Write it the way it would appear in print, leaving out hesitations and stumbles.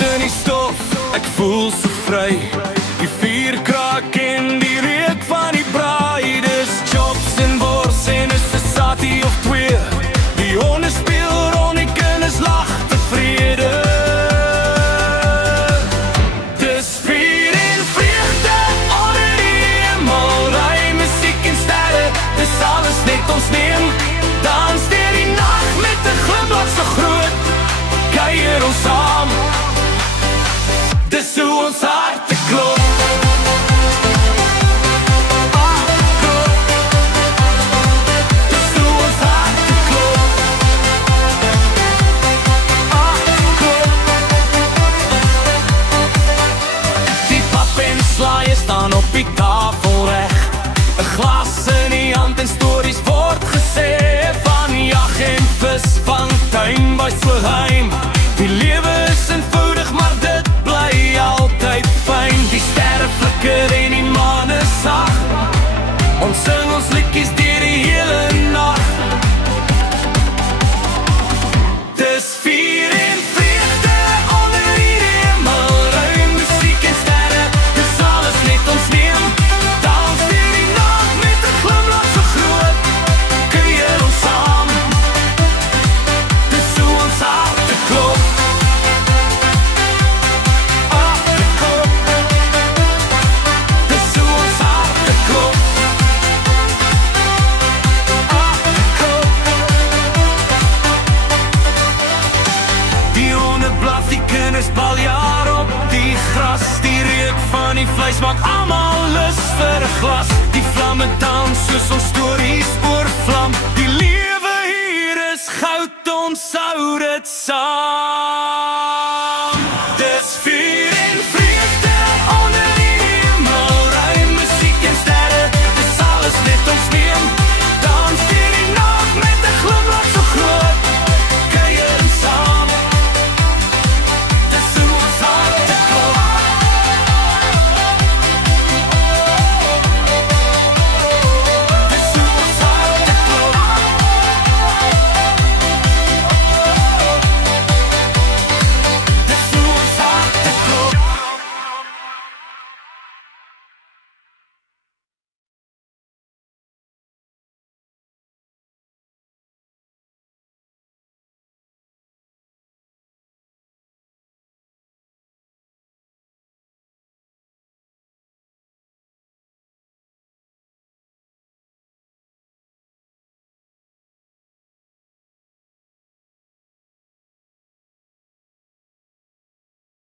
In die stof, ek voel so vry. Die vuurkraak en die reuk van die braai. Dis chops en wors en is 'n satie of twee. Die honde speel rond, die kinders lag tevrede. Dis vuur en vreugde onder die hemel. Raai musiek en sterre, dis alles net ons neem. Dans deur die nag met 'n glimlach so groot. Kuier ons saam. Dis hoe ons harte klop. Dis hoe ons harte klop. Die pap en slaaië staan op die tafel reg. 'n Glas in die hand en stories word gesê. Van jag en vis, van tuinbou's geheim. Die lewe is eenvoudig, maar dit bly altyd fyn. Die sterre flikker en die maan is sag. Ons sing ons liedjies deur die hele nag. Dis vuur en vreugde onder die hemel. Ruim musiek en sterre, dis alles net ons neem. Dans deur die nag met 'n glimlach so groot. Kuier ons saam. Dis hoe ons harte klop. Baljaar op die gras, die reuk van die vleis maak almal lus vir 'n glas. Die vlamme dans soos ons stories oorvlam. Die lewe hier is goud, ons hou dit saam.